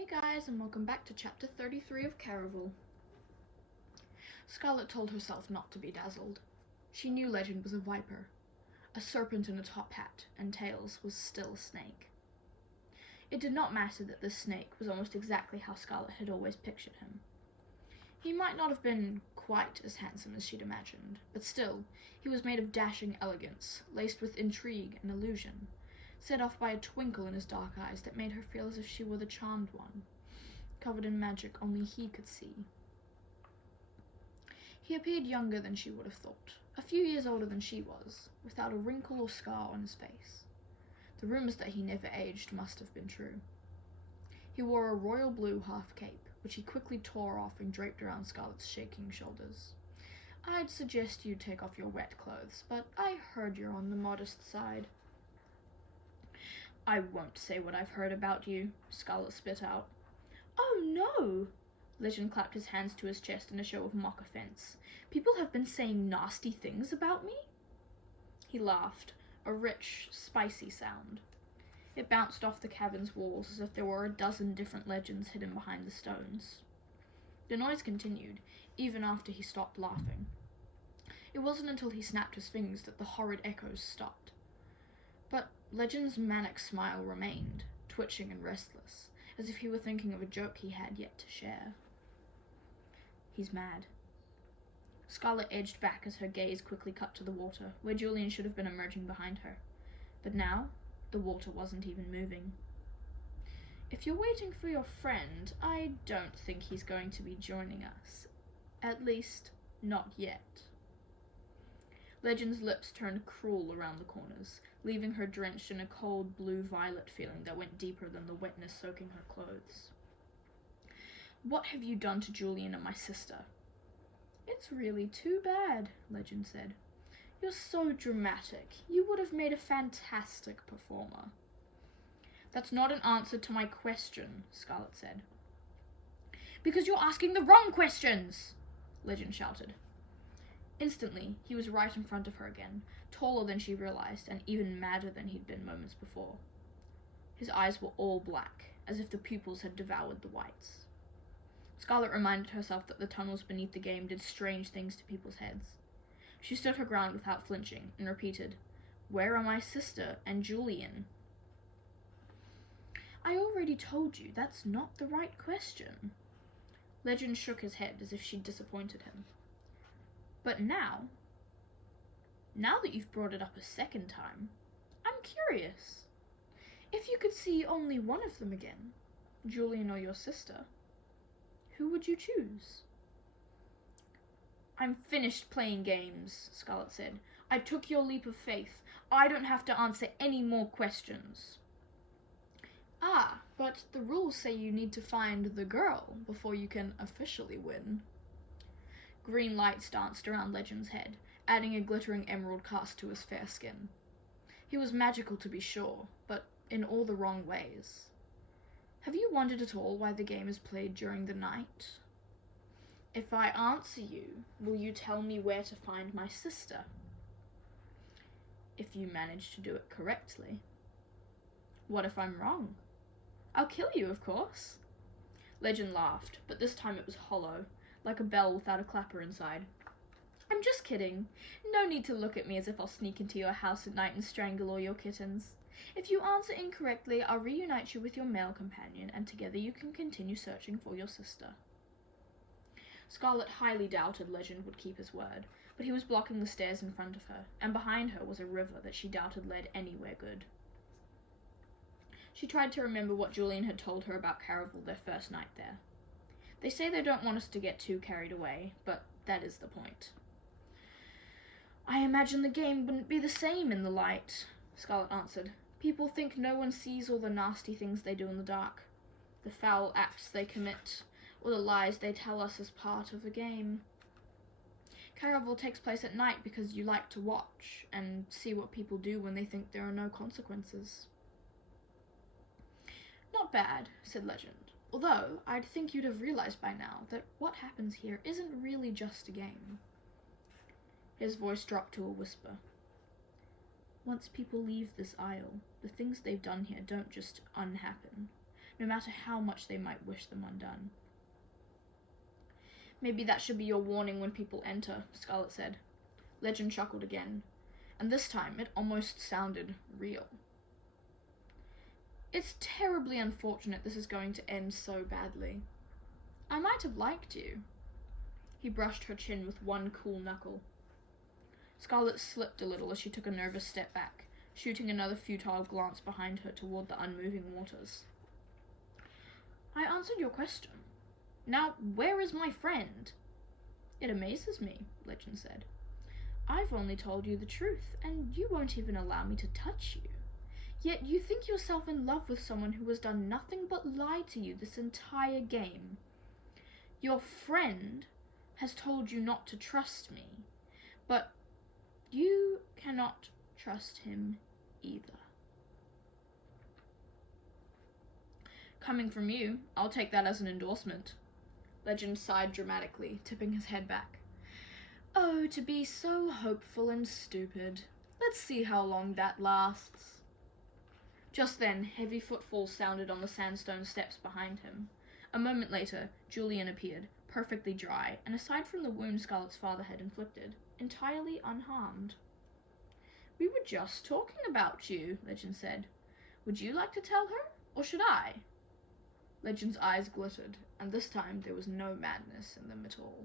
Hey guys, and welcome back to chapter 33 of Caraval. Scarlet told herself not to be dazzled. She knew Legend was a viper. A serpent in a top hat, and Tails was still a snake. It did not matter that this snake was almost exactly how Scarlet had always pictured him. He might not have been quite as handsome as she'd imagined, but still, he was made of dashing elegance, laced with intrigue and illusion, set off by a twinkle in his dark eyes that made her feel as if she were the charmed one, covered in magic only he could see. He appeared younger than she would have thought, a few years older than she was, without a wrinkle or scar on his face. The rumors that he never aged must have been true. He wore a royal blue half-cape, which he quickly tore off and draped around Scarlet's shaking shoulders. "I'd suggest you take off your wet clothes, but I heard you're on the modest side." "I won't say what I've heard about you," Scarlet spit out. "Oh no!" Legend clapped his hands to his chest in a show of mock offense. "People have been saying nasty things about me?" He laughed, a rich, spicy sound. It bounced off the cavern's walls as if there were a dozen different legends hidden behind the stones. The noise continued, even after he stopped laughing. It wasn't until he snapped his fingers that the horrid echoes stopped. But Legend's manic smile remained, twitching and restless, as if he were thinking of a joke he had yet to share. "He's mad." Scarlet edged back as her gaze quickly cut to the water, where Julian should have been emerging behind her. But now, the water wasn't even moving. "If you're waiting for your friend, I don't think he's going to be joining us. At least, not yet." Legend's lips turned cruel around the corners, leaving her drenched in a cold blue-violet feeling that went deeper than the wetness soaking her clothes. "What have you done to Julian and my sister?" "It's really too bad," Legend said. "You're so dramatic. You would have made a fantastic performer." "That's not an answer to my question," Scarlet said. "Because you're asking the wrong questions!" Legend shouted. Instantly, he was right in front of her again, taller than she realized, and even madder than he'd been moments before. His eyes were all black, as if the pupils had devoured the whites. Scarlet reminded herself that the tunnels beneath the game did strange things to people's heads. She stood her ground without flinching, and repeated, "Where are my sister and Julian?" "I already told you that's not the right question." Legend shook his head as if she'd disappointed him. "But now that you've brought it up a second time, I'm curious. If you could see only one of them again, Julian or your sister, who would you choose?" "I'm finished playing games," Scarlet said. "I took your leap of faith. I don't have to answer any more questions." "Ah, but the rules say you need to find the girl before you can officially win." Green lights danced around Legend's head, adding a glittering emerald cast to his fair skin. He was magical to be sure, but in all the wrong ways. "Have you wondered at all why the game is played during the night? If I answer you, will you tell me where to find my sister?" "If you manage to do it correctly." "What if I'm wrong?" "I'll kill you, of course." Legend laughed, but this time it was hollow, like a bell without a clapper inside. "I'm just kidding. No need to look at me as if I'll sneak into your house at night and strangle all your kittens. If you answer incorrectly, I'll reunite you with your male companion, and together you can continue searching for your sister." Scarlet highly doubted Legend would keep his word, but he was blocking the stairs in front of her, and behind her was a river that she doubted led anywhere good. She tried to remember what Julian had told her about Caraval their first night there. "They say they don't want us to get too carried away, but that is the point." "I imagine the game wouldn't be the same in the light," Scarlet answered. "People think no one sees all the nasty things they do in the dark, the foul acts they commit, or the lies they tell us as part of the game. Caraval takes place at night because you like to watch and see what people do when they think there are no consequences." "Not bad," said Legend, "although I'd think you'd have realized by now that what happens here isn't really just a game." His voice dropped to a whisper. "Once people leave this isle, the things they've done here don't just unhappen. no matter how much they might wish them undone. Maybe that should be your warning when people enter, Scarlet said. Legend chuckled again, and this time it almost sounded real. It's terribly unfortunate this is going to end so badly. I might have liked you. He brushed her chin with one cool knuckle. Scarlet slipped a little as she took a nervous step back, shooting another futile glance behind her toward the unmoving waters. I answered your question. Now, where is my friend? It amazes me, Legend said. I've only told you the truth, and you won't even allow me to touch you. Yet you think yourself in love with someone who has done nothing but lie to you this entire game. Your friend has told you not to trust me, but you cannot trust him either. Coming from you, I'll take that as an endorsement. Legend sighed dramatically, tipping his head back. Oh, to be so hopeful and stupid. Let's see how long that lasts. Just then, heavy footfalls sounded on the sandstone steps behind him. A moment later, Julian appeared, perfectly dry, and aside from the wound Scarlet's father had inflicted, entirely unharmed. We were just talking about you, Legend said. Would you like to tell her, or should I? Legend's eyes glittered, and this time there was no madness in them at all.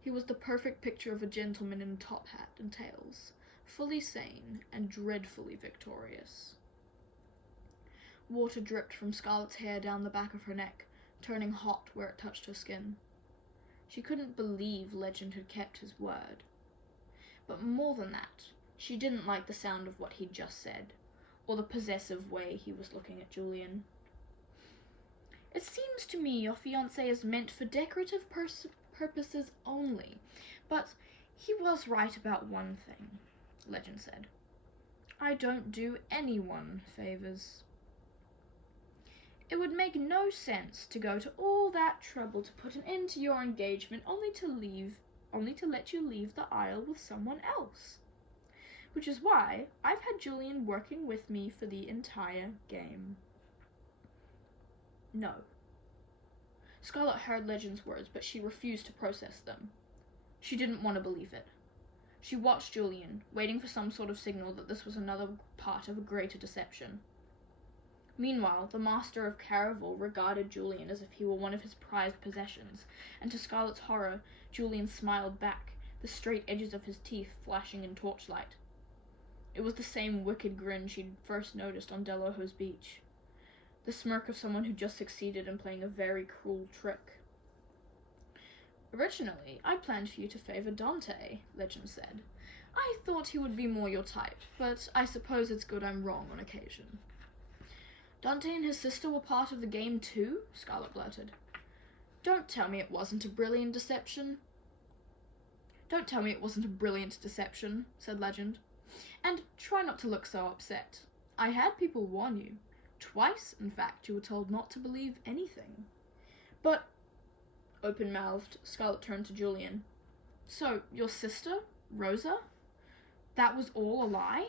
He was the perfect picture of a gentleman in a top hat and tails, fully sane and dreadfully victorious. Water dripped from Scarlet's hair down the back of her neck, turning hot where it touched her skin. She couldn't believe Legend had kept his word. But more than that, she didn't like the sound of what he'd just said, or the possessive way he was looking at Julian. It seems to me your fiancé is meant for decorative purposes only, but he was right about one thing, Legend said. I don't do anyone favors. It would make no sense to go to all that trouble to put an end to your engagement only to let you leave the aisle with someone else. Which is why I've had Julian working with me for the entire game. No. Scarlet heard Legend's words, but she refused to process them. She didn't want to believe it. She watched Julian, waiting for some sort of signal that this was another part of a greater deception. Meanwhile, the master of Caraval regarded Julian as if he were one of his prized possessions, and to Scarlet's horror, Julian smiled back, the straight edges of his teeth flashing in torchlight. It was the same wicked grin she'd first noticed on Deloho's beach. The smirk of someone who just succeeded in playing a very cruel trick. Originally, I planned for you to favor Dante, Legend said. I thought he would be more your type, but I suppose it's good I'm wrong on occasion. Dante and his sister were part of the game too? Scarlet blurted. Don't tell me it wasn't a brilliant deception. Don't tell me it wasn't a brilliant deception, said Legend. And try not to look so upset. I had people warn you. Twice, in fact, you were told not to believe anything. But, open-mouthed, Scarlet turned to Julian. So, your sister, Rosa? That was all a lie?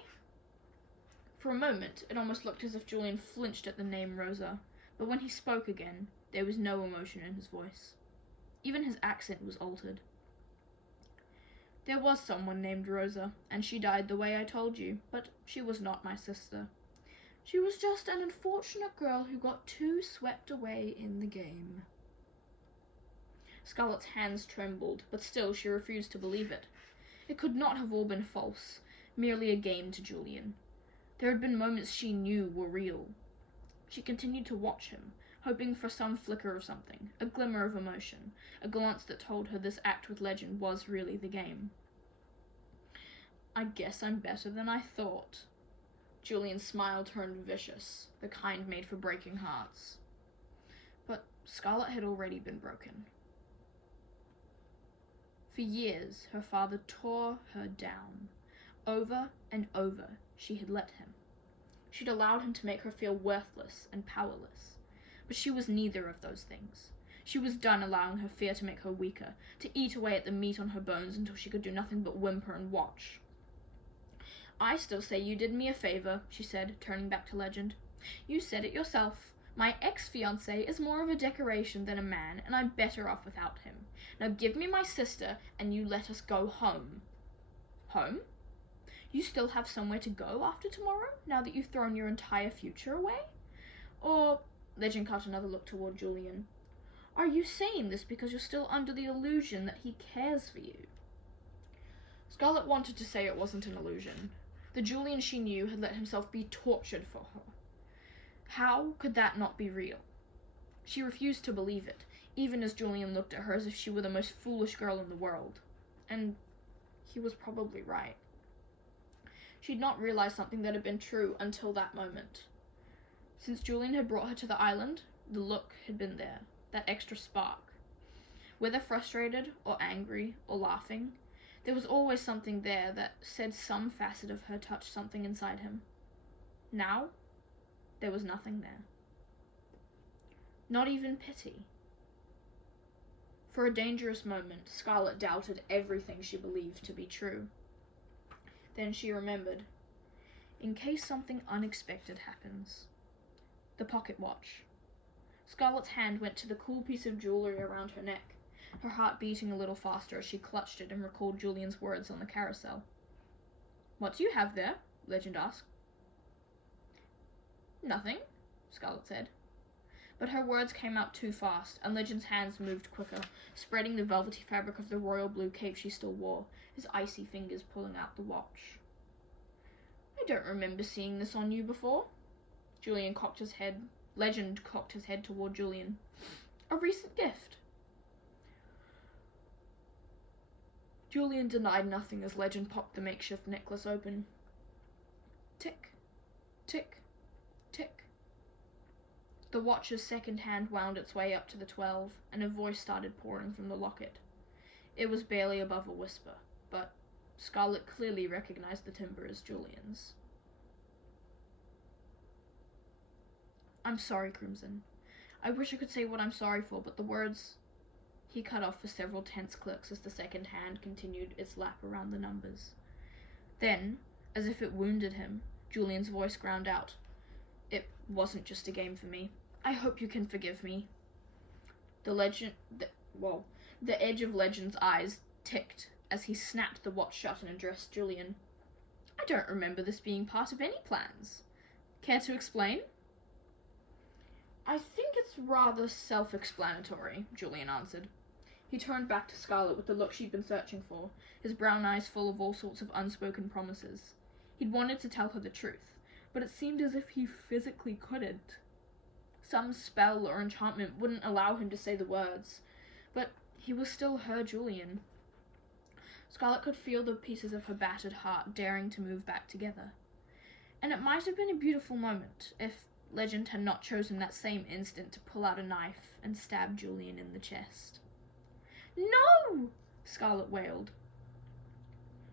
For a moment, it almost looked as if Julian flinched at the name Rosa, but when he spoke again, there was no emotion in his voice. Even his accent was altered. There was someone named Rosa, and she died the way I told you, but she was not my sister. She was just an unfortunate girl who got too swept away in the game. Scarlet's hands trembled, but still she refused to believe it. It could not have all been false, merely a game to Julian. There had been moments she knew were real. She continued to watch him, hoping for some flicker of something, a glimmer of emotion, a glance that told her this act with Legend was really the game. I guess I'm better than I thought. Julian's smile turned vicious, the kind made for breaking hearts. But Scarlet had already been broken. For years, her father tore her down. Over and over, she had let him. She'd allowed him to make her feel worthless and powerless. But she was neither of those things. She was done allowing her fear to make her weaker, to eat away at the meat on her bones until she could do nothing but whimper and watch. I still say you did me a favor, she said, turning back to Legend. You said it yourself. My ex-fiancé is more of a decoration than a man, and I'm better off without him. Now give me my sister, and you let us go home. Home? You still have somewhere to go after tomorrow, now that you've thrown your entire future away? Or, Legend cast another look toward Julian, are you saying this because you're still under the illusion that he cares for you? Scarlet wanted to say it wasn't an illusion. The Julian she knew had let himself be tortured for her. How could that not be real? She refused to believe it, even as Julian looked at her as if she were the most foolish girl in the world. And he was probably right. She'd not realized something that had been true until that moment. Since Julian had brought her to the island, the look had been there, that extra spark. Whether frustrated or angry or laughing, there was always something there that said some facet of her touched something inside him. Now, there was nothing there. Not even pity. For a dangerous moment, Scarlet doubted everything she believed to be true. Then she remembered, in case something unexpected happens. The pocket watch. Scarlet's hand went to the cool piece of jewelry around her neck, her heart beating a little faster as she clutched it and recalled Julian's words on the carousel. What do you have there? Legend asked. Nothing, Scarlet said. But her words came out too fast, and Legend's hands moved quicker, spreading the velvety fabric of the royal blue cape she still wore, his icy fingers pulling out the watch. I don't remember seeing this on you before. Legend cocked his head toward Julian. A recent gift. Julian denied nothing as Legend popped the makeshift necklace open. Tick, tick, tick. The watch's second hand wound its way up to the 12, and a voice started pouring from the locket. It was barely above a whisper, but Scarlet clearly recognized the timbre as Julian's. I'm sorry, Crimson. I wish I could say what I'm sorry for, but the words... He cut off for several tense clicks as the second hand continued its lap around the numbers. Then, as if it wounded him, Julian's voice ground out. It wasn't just a game for me. I hope you can forgive me. The edge of Legend's eyes ticked as he snapped the watch shut and addressed Julian. I don't remember this being part of any plans. Care to explain? I think it's rather self-explanatory, Julian answered. He turned back to Scarlet with the look she'd been searching for, his brown eyes full of all sorts of unspoken promises. He'd wanted to tell her the truth, but it seemed as if he physically couldn't. Some spell or enchantment wouldn't allow him to say the words, but he was still her Julian. Scarlet could feel the pieces of her battered heart daring to move back together. And it might have been a beautiful moment if Legend had not chosen that same instant to pull out a knife and stab Julian in the chest. No! Scarlet wailed.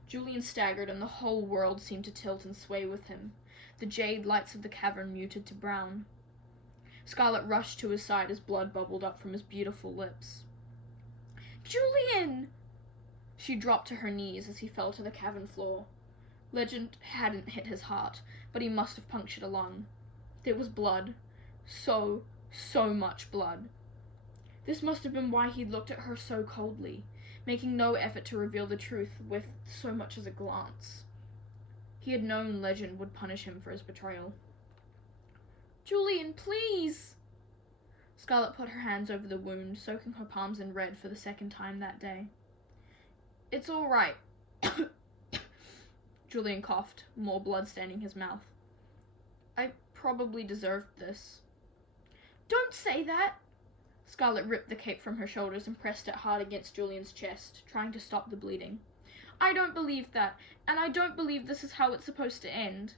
Julian staggered, and the whole world seemed to tilt and sway with him. The jade lights of the cavern muted to brown. Scarlet rushed to his side as blood bubbled up from his beautiful lips. Julian! She dropped to her knees as he fell to the cavern floor. Legend hadn't hit his heart, but he must have punctured a lung. There was blood. So much blood. This must have been why he'd looked at her so coldly, making no effort to reveal the truth with so much as a glance. He had known Legend would punish him for his betrayal. Julian, please! Scarlet put her hands over the wound, soaking her palms in red for the second time that day. It's all right. Julian coughed, more blood staining his mouth. I probably deserved this. Don't say that! Scarlet ripped the cape from her shoulders and pressed it hard against Julian's chest, trying to stop the bleeding. I don't believe that, and I don't believe this is how it's supposed to end.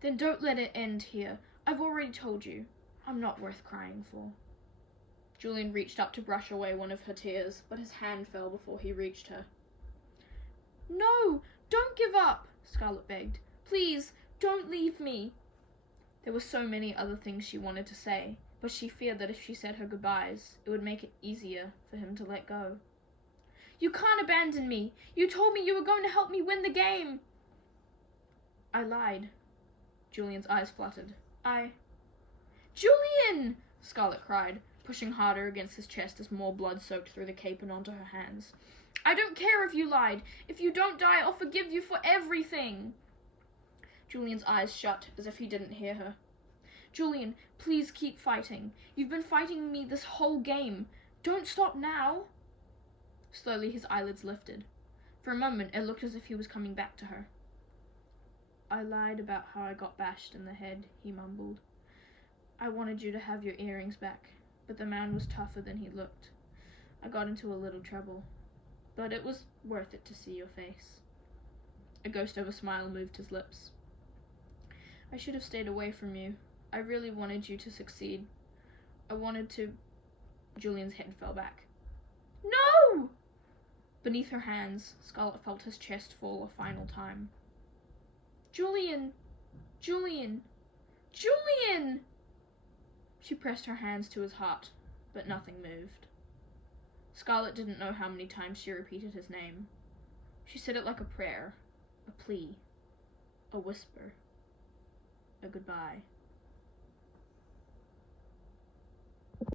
Then don't let it end here. I've already told you. I'm not worth crying for. Julian reached up to brush away one of her tears, but his hand fell before he reached her. No! Don't give up! Scarlet begged. Please, don't leave me! There were so many other things she wanted to say, but she feared that if she said her goodbyes, it would make it easier for him to let go. You can't abandon me! You told me you were going to help me win the game! I lied. Julian's eyes fluttered. Julian! Scarlet cried, pushing harder against his chest as more blood soaked through the cape and onto her hands. I don't care if you lied. If you don't die, I'll forgive you for everything. Julian's eyes shut as if he didn't hear her. Julian, please keep fighting. You've been fighting me this whole game. Don't stop now. Slowly his eyelids lifted. For a moment it looked as if he was coming back to her. I lied about how I got bashed in the head, he mumbled. I wanted you to have your earrings back, but the man was tougher than he looked. I got into a little trouble, but it was worth it to see your face. A ghost of a smile moved his lips. I should have stayed away from you. I really wanted you to succeed. I wanted to... Julian's head fell back. No! Beneath her hands, Scarlet felt his chest fall a final time. Julian! Julian! Julian! She pressed her hands to his heart, but nothing moved. Scarlet didn't know how many times she repeated his name. She said it like a prayer, a plea, a whisper, a goodbye.